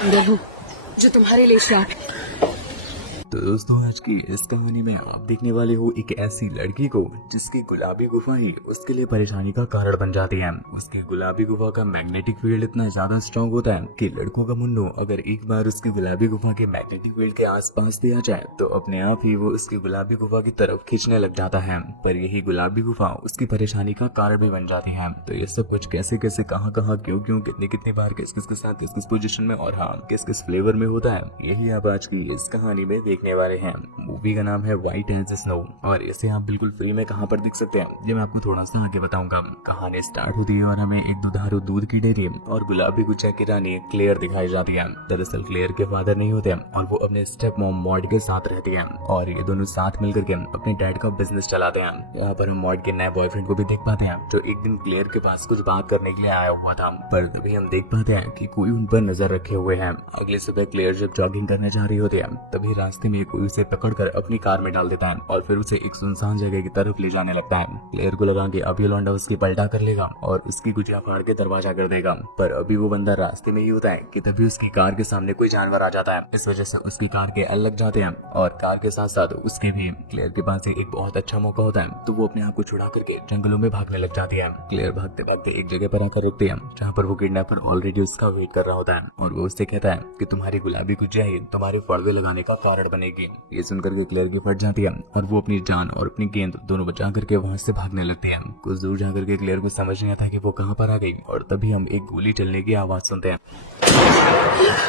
अंदर हूँ जो तुम्हारे लिए शाप है। तो दोस्तों आज की इस कहानी में आप देखने वाले हो एक ऐसी लड़की को जिसकी गुलाबी गुफा ही उसके लिए परेशानी का कारण बन जाती है। उसकी गुलाबी गुफा का मैग्नेटिक फील्ड इतना ज्यादा स्ट्रांग होता है कि लड़कों का मुंडो अगर एक बार उसकी गुलाबी गुफा के मैग्नेटिक फील्ड के आसपास दिया जाए तो अपने आप ही वो उसकी गुलाबी गुफा की तरफ खींचने लग जाता है। पर यही गुलाबी गुफा उसकी परेशानी का कारण भी बन जाती है। तो ये सब कुछ कैसे कैसे कहाँ कहाँ क्यों क्यों कितनी कितनी बार किस किस के साथ किस किस पोजीशन में और हाँ किस किस फ्लेवर में होता है, यही आप आज की इस कहानी में देखने वाले हैं। मूवी का नाम है व्हाइट एज स्नो और इसे आप बिल्कुल फ्री में कहां पर देख सकते हैं ये मैं आपको थोड़ा सा आगे बताऊंगा। कहानी स्टार्ट होती है और हमें एक दुधारू दूध की डेयरी और गुलाबी गुच्छा की रानी क्लेयर दिखाई जाती है। दरअसल क्लेयर के फादर नहीं होते और वो अपने स्टेप मॉम मॉड के साथ रहती है और ये दोनों साथ मिलकर के अपने डैड का बिजनेस चलाते हैं। यहाँ पर हम मॉड के नए बॉयफ्रेंड को भी देख पाते हैं जो एक दिन क्लेयर के पास कुछ बात करने के लिए आया हुआ था। पर तभी हम देख पाते हैं कि कोई उन पर नजर रखे हुए है। अगले सुबह क्लेयर जब जॉगिंग करने जा रही होती है तभी रास्ते में कोई उसे पकड़कर अपनी कार में डाल देता है और फिर उसे एक सुनसान जगह की तरफ ले जाने लगता है। क्लेयर को लगा कि अब ये लौंडा उसकी पलटा कर लेगा और उसकी गुजिया फाड़ के दरवाजा कर देगा। पर अभी वो बंदा रास्ते में ही होता है कि तभी उसकी कार के सामने कोई जानवर आ जाता है। इस वजह से उसकी कार के अलग जाते हैं और कार के साथ साथ उसके भी। क्लेयर के पास एक बहुत अच्छा मौका होता है तो वो अपने आप को छुड़ा करके जंगलों में भागने लग जाती है। क्लेयर भागते भागते एक जगह पर आकर रुकती है जहाँ पर वो किडनैपर ऑलरेडी उसका वेट कर रहा होता है और वो उससे कहता है कि तुम्हारी गुलाबी गुजिया ही तुम्हारे फड़वे लगाने का कारण बनेगी। ये सुनकर के क्लेयर की फट जाती है और वो अपनी जान और अपनी गेंद दोनों बचा करके वहाँ से भागने लगती है। कुछ दूर जाकर के क्लेयर को समझ नहीं आता कि वो कहाँ पर आ गई और तभी हम एक गोली चलने की आवाज सुनते हैं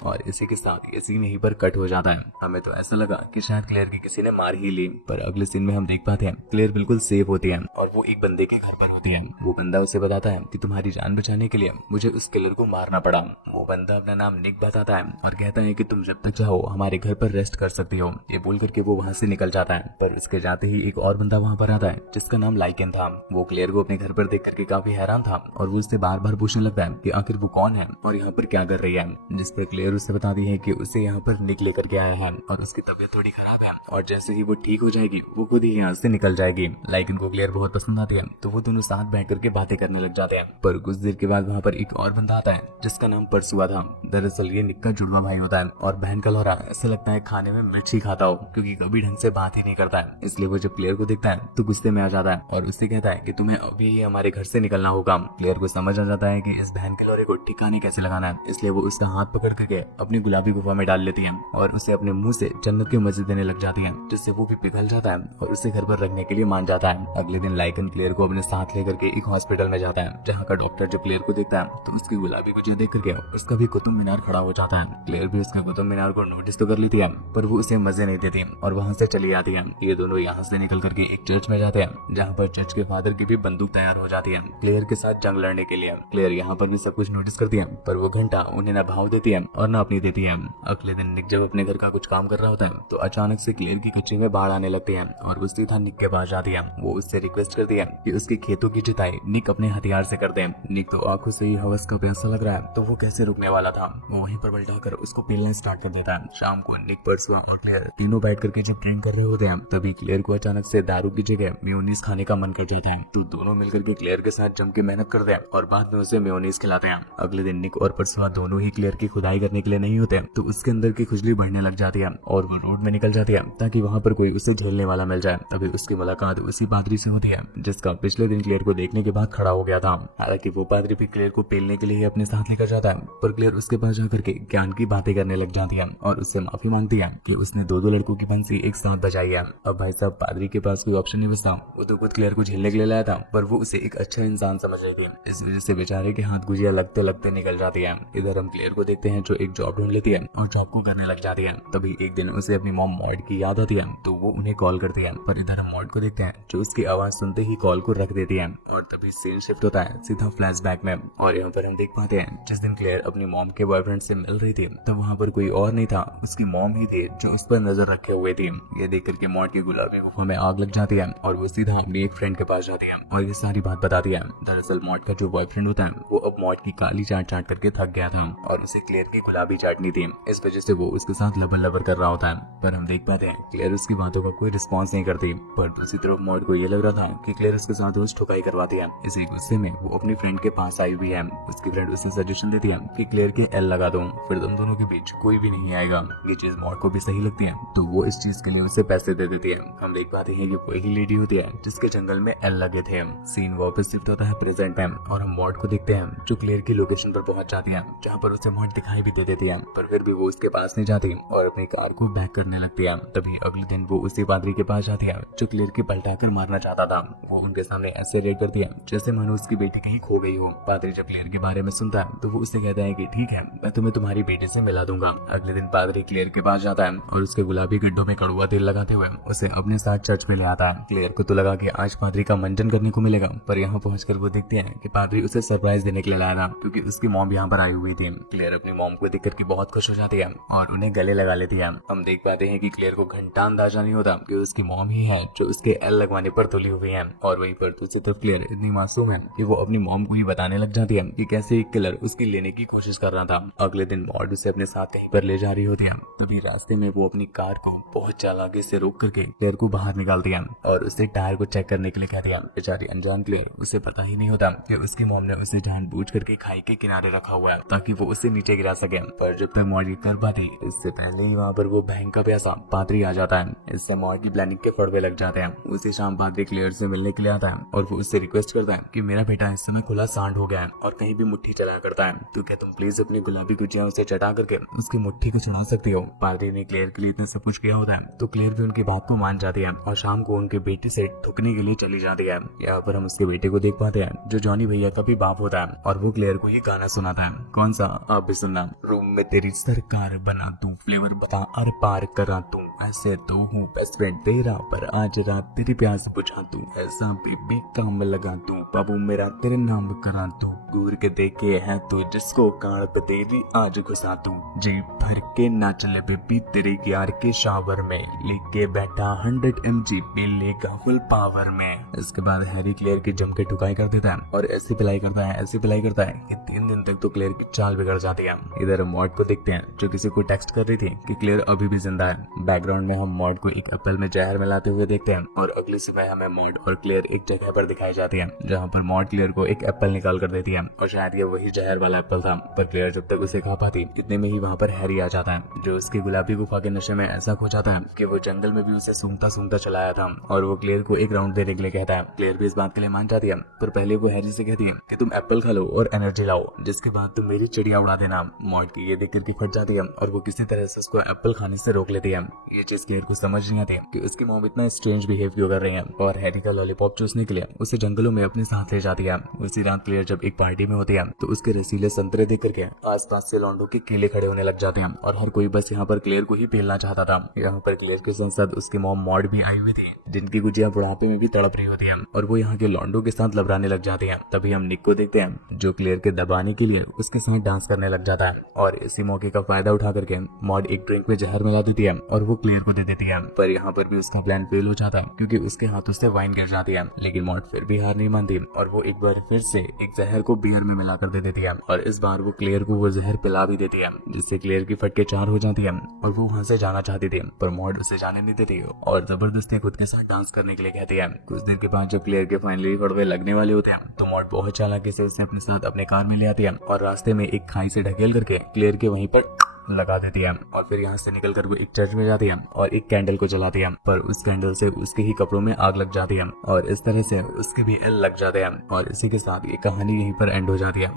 और इसी के साथ ये सीन यहीं पर कट हो जाता है। हमें तो ऐसा लगा कि शायद क्लेयर की किसी ने मार ही ली, पर अगले सीन में हम देख पाते हैं क्लेयर बिल्कुल सेफ होती है और वो एक बंदे के घर पर होती है। वो बंदा उसे बताता है कि तुम्हारी जान बचाने के लिए मुझे उस किलर को मारना पड़ा। वो बंदा अपना नाम निक बताता है और कहता है कि तुम जब तक चाहो हमारे घर पर रेस्ट कर सकती हो। ये बोल करके वो वहाँ से निकल जाता है। पर उसके जाते ही एक और बंदा वहाँ पर आता है जिसका नाम लाइकन था। वो क्लेयर को अपने घर पर देख करके काफी हैरान था और वो उससे बार बार पूछने लगता है कि आखिर वो कौन है और यहाँ पर क्या कर रही है। जिस पर क्लेयर उससे बताती है कि उसे यहाँ पर निक लेकर के आया है और उसकी तबीयत थोड़ी खराब है और जैसे ही वो ठीक हो जाएगी वो खुद ही यहाँ से निकल जाएगी। लाइकन को क्लेयर बहुत पसंद आती है तो वो दोनों साथ बैठ करके बातें करने लग जाते हैं। पर कुछ देर के बाद वहाँ पर एक और बंदा आता है जिसका नाम परसुआ था। दरअसल ये निक का जुड़वा भाई होता है और बहन का लौरा ऐसा लगता है खाने में मिर्च ही खाता हो क्योंकि कभी ढंग से बात ही नहीं करता है। इसलिए वो जब क्लेयर को देखता है तो गुस्से में आ जाता है और उससे कहता है कि तुम्हें अभी ही हमारे घर से निकलना होगा। क्लेयर को समझ आ जाता है कि इस बहन के लौरे को ठिकाने कैसे लगाना है, इसलिए वो उसका हाथ पकड़ करके अपनी गुलाबी गुफा में डाल लेती है और उसे अपने मुंह से जन्नत के मजे देने लग जाती है, जिससे वो भी पिघल जाता है और उसे घर पर रखने के लिए मान जाता है। अगले दिन लाइकन क्लेयर को अपने साथ लेकर के एक हॉस्पिटल में जाता है जहाँ का डॉक्टर जब क्लेयर को देखता है तो उसकी गुलाबी गुजिया देख करके उसका भी कुतुब मीनार खड़ा हो जाता है। क्लेयर भी उसका कुतुब मीनार को नोटिस तो कर लेती है पर वो उसे मजे नहीं देती और वहाँ से चली आती है। ये दोनों यहाँ से निकल करके एक चर्च में जाते हैं जहाँ पर चर्च के फादर की भी बंदूक तैयार हो जाती है क्लेयर के साथ जंग लड़ने के लिए। क्लेयर यहाँ पर भी सब कुछ नोटिस करती है पर वो घंटा उन्हें न भाव देती है और न अपनी देती है। अगले दिन निक जब अपने घर का कुछ काम कर रहा होता है तो अचानक से क्लेयर की कच्ची में बाढ़ आने लगती है और वो सीधा निक के पास जाती है। वो उससे रिक्वेस्ट करती है कि उसके खेतों की जुताई निक अपने हथियार से कर दे। निक तो आंखों से ही हवस का प्यासा लग रहा है तो वो कैसे रुकने वाला था। वो वहीं पर बल्टा कर उसको पीलना स्टार्ट कर देता है। शाम को निक, परसुआ और क्लेयर तीनों बैठ करके जब ड्रिंक कर रहे होते हैं तभी क्लेयर को अचानक से दारू की जगह मेयोनीज खाने का मन कर जाता है तो दोनों मिलकर के क्लेयर के साथ जम के मेहनत करते हैं और बाद में उसे मेयोनीज खिलाते हैं। अगले दिन निक और परसुआ दोनों ही क्लेयर की खुदाई करने के लिए नहीं होते तो उसके अंदर की खुजली बढ़ने लग जाती है और वो रोड में निकल जाती है ताकि वहाँ पर कोई उसे झेलने वाला मिल जाए। तभी उसकी मुलाकात उसी पादरी से होती है जिसका पिछले दिन क्लेयर को देखने के बाद खड़ा हो गया था। हालांकि वो पादरी भी क्लेयर को पेलने के लिए अपने साथ लेकर जाता है पर क्लेयर उसके पास जाकर के ज्ञान की बातें करने लग जाती है और उससे माफी मांगती है कि उसने दो लड़कों की बंसी एक साथ बजाई है। अब भाई साहब पादरी के पास कोई ऑप्शन नहीं बचता। वो तो खुद क्लेयर को झेलने के लिए लाया था पर वो उसे एक अच्छा इंसान समझ रही थी। इस वजह से बेचारे के हाथ गुजिया लगते लगते निकल जाती है। इधर हम क्लेयर को देखते हैं जो एक जॉब ढूंढ लेती है और जॉब को करने लग जाती है। तभी एक दिन उसे अपनी मॉम मॉड की याद आती है तो वो उन्हें कॉल करती है। पर इधर हम मॉड को देखते हैं जो उसकी आवाज सुनते ही कॉल को रख देती है और तभी सीन शिफ्ट होता है सीधा फ्लैशबैक में और यहाँ पर हम देख पाते हैं जिस दिन क्लेयर अपनी मॉम के बॉयफ्रेंड से मिल रही थी तब वहाँ पर कोई और नहीं था, उसकी मॉम ही थी जो उस पर नजर रखे हुए थी। ये देख करके मॉड की गुलाबी गुफा में आग लग जाती है और वो सीधा अपनी एक फ्रेंड के पास जाती है और ये सारी बात बताती है। दरअसल मॉड का जो बॉयफ्रेंड होता है वो अब मॉड की काली चाट चाट करके थक गया था और उसे क्लेयर की गुलाबी चाटनी थी। इस वजह से वो उसके साथ लबर लबर कर रहा होता है, पर हम देख पाते हैं क्लेयर उसकी बातों का कोई रिस्पॉन्स नहीं करती। पर दूसरी तरफ मॉड को ये लग रहा था कि क्लेयर उसके साथ रोज ठुकाई करवाती है। इसी गुस्से में वो अपनी फ्रेंड के पास आई हुई है। उसकी फ्रेंड उसे सजेशन देती है कि क्लेयर के एल लगा दो, फिर तुम दोनों के बीच कोई भी नहीं आएगा। ये चीज मॉड को भी सही लगती है तो वो इस चीज के लिए उसे पैसे दे देती है। हम देख पाते हैं कि वही लेडी होती है जिसके जंगल में एल लगे थे। सीन वापस शिफ्ट होता है प्रेजेंट में और हम मॉड को देखते हैं जो क्लेयर की लोकेशन पर पहुंच जाती है, जहाँ पर उसे मॉड दिखाई भी दे देती है, पर फिर भी वो उसके पास नहीं जाती और अपनी कार को बैक करने लगती है। तभी अगले दिन वो उसी पादरी के पास जाती है जो क्लेयर की पलटा कर मारना चाहता था। वो उनके सामने ऐसे रेड करती है जैसे मानो उसकी बेटी कहीं खो गई हो। पादरी जब क्लेयर के बारे में सुनता है तो वो उससे कहता है कि ठीक है, मैं तुम्हें तुम्हारी बेटी से मिला दूंगा। अगले दिन पादरी क्लेयर के पास जाता है और उसके गुलाबी गड्ढों में कड़वा तेल लगाते हुए उसे अपने साथ चर्च में ले आता है। क्लेयर को तो लगा कि आज पादरी का मंजन करने को मिलेगा, पर यहाँ पहुंचकर वो देखती है कि पादरी उसे सरप्राइज देने के लिए लाया था क्योंकि उसकी मॉम यहाँ पर आई हुई थी। क्लेयर अपनी मॉम को देख करके बहुत खुश हो जाती है और उन्हें गले लगा लेती है। हम देख पाते हैं कि क्लेयर को घंटा अंदाजा नहीं होता कि उसकी मॉम ही है जो उसके एल लगवाने पर तुली हुई है। और वहीं पर दूसरी तरफ क्लेयर इतनी मासूम है कि वो अपनी मॉम को ही बताने लग जाती है कि कैसे एक किलर उसकी लेने की कोशिश कर रहा था। अगले दिन मॉड उसे अपने साथ कहीं पर ले जा रही होती है। तभी रास्ते में वो अपनी कार को बहुत चालाकी से रोक करके क्लेयर को बाहर निकालती है और उससे टायर को चेक करने के लिए कहती है। बेचारी अनजान क्लेयर, उसे पता ही नहीं होता कि उसकी मॉम ने उसे जानबूझ करके खाई के किनारे रखा हुआ है ताकि वो उसे नीचे गिरा सके। पर जब तक मॉड ये कर पाती इससे पहले ही वहाँ पर वो बैंक का पैसा पादरी आ जाता है। इससे मॉड की प्लानिंग के फड़वे लग जाते हैं। उसी शाम पादरी क्लेयर से मिलने के लिए आता है और वो उससे रिक्वेस्ट करता है कि मेरा बेटा इस समय खुला सांड हो गया है और कहीं भी मुट्ठी चलाया करता है, तो क्या तुम प्लीज अपनी गुलाबी गुजिया उसे चटा करके उसकी मुट्ठी को चढ़ा सकती हो। पादरी ने क्लेयर के लिए इतना सब कुछ किया होता है तो क्लेयर भी उनकी बात को मान जाती है और शाम को उनके बेटे से ठुकने के लिए चली जाती है। यहाँ पर हम उसके बेटे को देख पाते हैं जो जॉनी भैया का भी बाप होता है और वो क्लेयर को ये गाना सुनाता है। कौन सा? आप भी सुनना। रूम में तेरी सरकार बना दूं, फ्लेवर बता अर पार करा दूं, ऐसे तो हूँ बेस्ट फ्रेंड तेरा, पर आज रात तेरी प्यास बुझा दूं, ऐसा बेबी काम लगा दूं, बाबू मेरा तेरे नाम करा दूं, घूर के देखे है तो जिसको कान पे तेरी आज घुसा दूं, जी भर के नाच ले बेबी तेरे यार के शावर में, लेके बैठा 100 mg पी लेगा फुल पावर में। इसके बाद हैरी क्लेयर की जम के ठुकाई कर देता है और ऐसी पिलाई करता है कि 3 दिन तक तो क्लेयर की चाल बिगड़ जाती है। इधर मॉड को देखते हैं जो किसी को टेक्स्ट कर रही थी कि क्लेयर अभी भी जिंदा है। बैकग्राउंड में हम मॉड को एक एप्पल में जहर मिलाते हुए देखते हैं और अगली सुबह हमें मॉड और क्लेयर एक जगह पर दिखाई जाती है जहाँ पर मॉड क्लेयर को एक एप्पल निकाल कर देती है और शायद ये वही जहर वाला एप्पल था। पर क्लेयर जब तक उसे खा पाती इतने में ही वहाँ पर हैरी आ जाता है जो उसकी गुलाबी गुफा के नशे में ऐसा खो जाता है कि वो जंगल में भी उसे सूंघता चलाया था और वो क्लेयर को एक राउंड देने के लिए कहता है। क्लेयर भी इस बात के लिए मान जाती है, पर पहले वो हैरी से कहती है कि तुम एप्पल खा लो और एनर्जी लाओ, जिसके बाद तुम मेरी चिड़िया उड़ा देना। मॉड की ये देख करके फट जाती है और वो किसी तरह से उसको एप्पल खाने से रोक लेती है। ये चीज क्लेयर को समझ नहीं आती कि उसकी मॉम इतना स्ट्रेंज बिहेव क्यों कर रही है और हैरी का लॉलीपॉप चूसने के लिए उसे जंगलों में अपने साथ ले जाती है। उसी रात क्लेयर जब एक पार्टी में होती है तो उसके रसीले संतरे देख करके आसपास से लौंडों के केले खड़े होने लग जाते हैं और हर कोई बस यहाँ पर क्लेयर को ही पेलना चाहता था। यहाँ पर क्लेयर के साथ उसकी मॉम मॉड भी आई हुई थी जिनकी गुजिया बुढ़ापे में भी तड़प रही होती है और वो यहाँ के लौंडों के साथ लबराने लग जाते हैं। तभी हम निक को देखते हैं जो क्लेयर के दबाने के लिए उसके साथ डांस करने लग जाता है और इसी मौके का फायदा उठा करके मॉड एक ड्रिंक में जहर मिला देती है और वो क्लेयर को दे देती है। पर यहाँ पर भी उसका प्लान फेल हो जाता है क्योंकि उसके हाथों से वाइन गिर जाती है, लेकिन मॉड फिर भी हार नहीं मानती और वो एक बार फिर से एक जहर को बियर में मिलाकर दे देती है और इस बार वो क्लेयर को वो जहर पिला भी देती है जिससे क्लेयर की फटके 4 हो जाती है और वो वहाँ से जाना चाहती थी पर मॉड उसे जाने नहीं देती और जबरदस्ती खुद के साथ डांस करने के लिए कहती है। कुछ देर के बाद जब क्लेयर के फाइनली फड़वे लगने वाले होते हैं तो मॉड बहुत चालाकी से उसे अपने साथ अपने कार में ले आती है और रास्ते में एक खाई से ढकेल करके क्लेयर के वहीं पर लगा देती है और फिर यहाँ से निकलकर वो एक चर्च में जाती है और एक कैंडल को जलाती है, पर उस कैंडल से उसके ही कपड़ों में आग लग जाती है और इस तरह से उसके भी इल लग जाते हैं और इसी के साथ ये कहानी यहीं पर एंड हो जाती है।